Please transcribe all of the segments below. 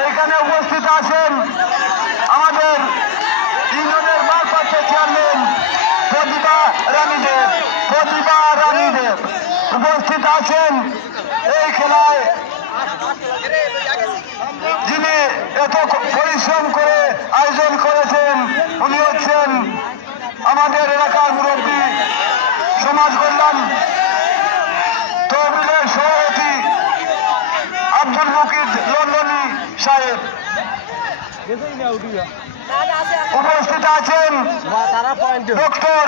এইখানে উপস্থিত আছেন আমাদের ইউনিয়নের ভারপ্রাপ্ত চেয়ারম্যান প্রতিভা রানী দেব উপস্থিত আছেন। এই খেলায় যিনি এত পরিশ্রম করে আয়োজন করেছেন উনি হচ্ছেন আমাদের এলাকার মুরব্বী, সমাজ কল্যাণ তহবিলের সভাপতি আব্দুল মুকিদ লন্ডনী সাহেব। উপস্থিত আছেন ডক্টর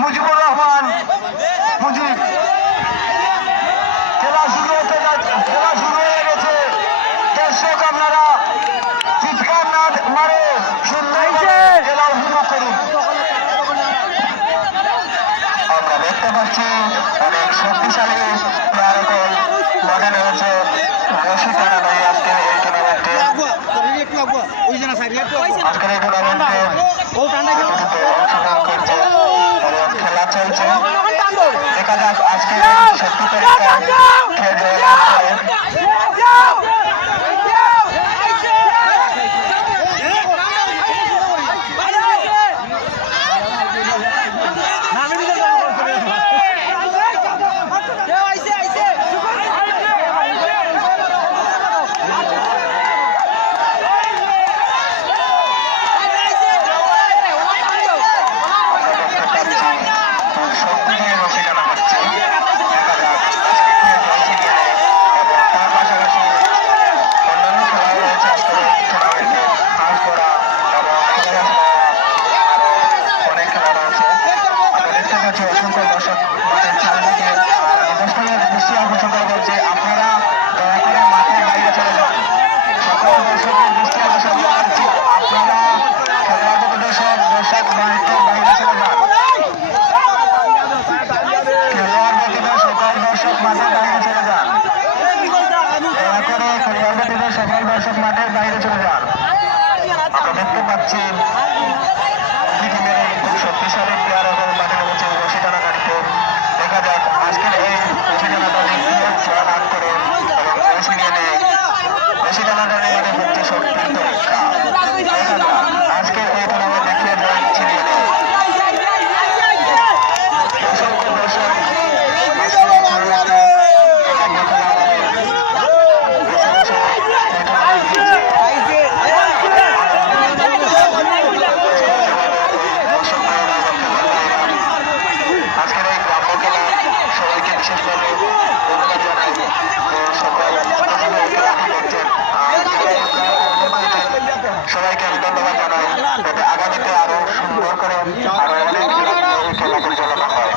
মুজিবুর রহমান মুজিব। খেলা শুরু হয়ে গেছে। দর্শক আপনারা চিৎকার না মারে সুন্দর খেলা উপভোগ করুন। আমরা দেখতে পাচ্ছি অনেক শক্তিশালী প্লেয়ারকে মাঠে নেমেছে রশি টানা নয় আজকের এই টুর্নামেন্টে। আজকের এই টুর্নামেন্টে অংশগ্রহণ করছে এবং খেলা চলছে। দেখা যাক আজকে সত্যি মাঠের বাইরে চলে যান। আমরা দেখতে পাচ্ছি খুব শক্তিশালী প্লেয়ার এবং মাঠে নেমেছে রশি টানা গাড়িতে। দেখা যাক আজকের এই রশি টানাটা জোড়া লাভ করে এবং রশি নিয়ে নেয়। রশি টানাটা নিয়ে হচ্ছে শক্তির পরীক্ষা। দেখা যাক আজকের এই টুর্নামেন্ট দেখিয়ে দেয় ছিনিয়ে নেয়। সবাইকে আমি ধন্যবাদ জানাই। যাতে আগামীতে আরো সুন্দর করে আরো অনেক খেলা পরিচালনা হয়।